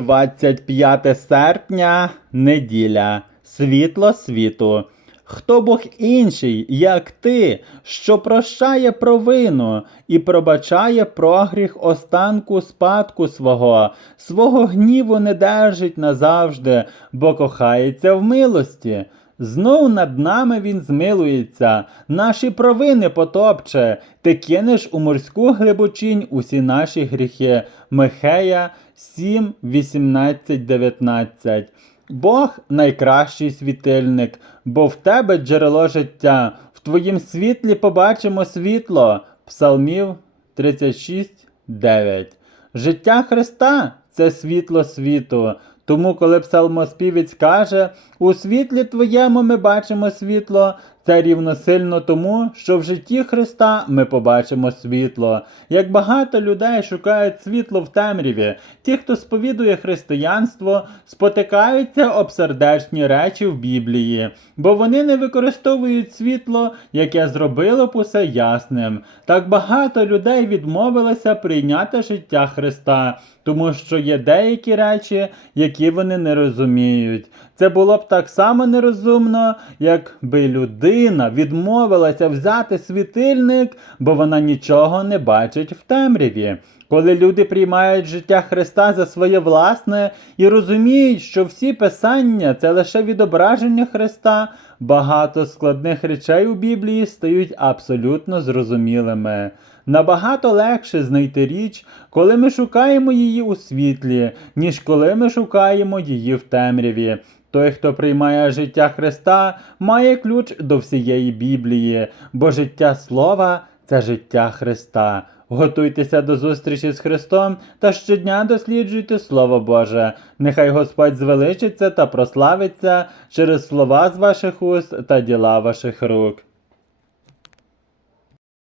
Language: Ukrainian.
25 серпня, неділя, світло світу. Хто Бог інший, як ти, що прощає провину і пробачає прогріх останку спадку свого, свого гніву не держить назавжди, бо кохається в милості. Знов над нами він змилується, наші провини потопче, ти кинеш у морську глибочинь усі наші гріхи. Михея 7, 18, 19. Бог найкращий світильник, бо в тебе джерело життя, в твоїм світлі побачимо світло. Псалмів 36, 9. Життя Христа це світло світу. Тому, коли псалмоспівець каже, у світлі твоєму ми бачимо світло, це рівносильно тому, що в житті Христа ми побачимо світло. Як багато людей шукають світло в темряві, ті, хто сповідує християнство, спотикаються об сердечні речі в Біблії, бо вони не використовують світло, яке зробило б усе ясним. Так багато людей відмовилося прийняти життя Христа, тому що є деякі речі, які вони не розуміють. Це було б так само нерозумно, якби людина відмовилася взяти світильник, бо вона нічого не бачить в темряві. Коли люди приймають життя Христа за своє власне і розуміють, що всі писання це лише відображення Христа, багато складних речей у Біблії стають абсолютно зрозумілими. Набагато легше знайти річ, коли ми шукаємо її у світлі, ніж коли ми шукаємо її в темряві. Той, хто приймає життя Христа, має ключ до всієї Біблії, бо життя Слова це життя Христа. Готуйтеся до зустрічі з Христом та щодня досліджуйте Слово Боже. Нехай Господь звеличиться та прославиться через слова з ваших уст та діла ваших рук.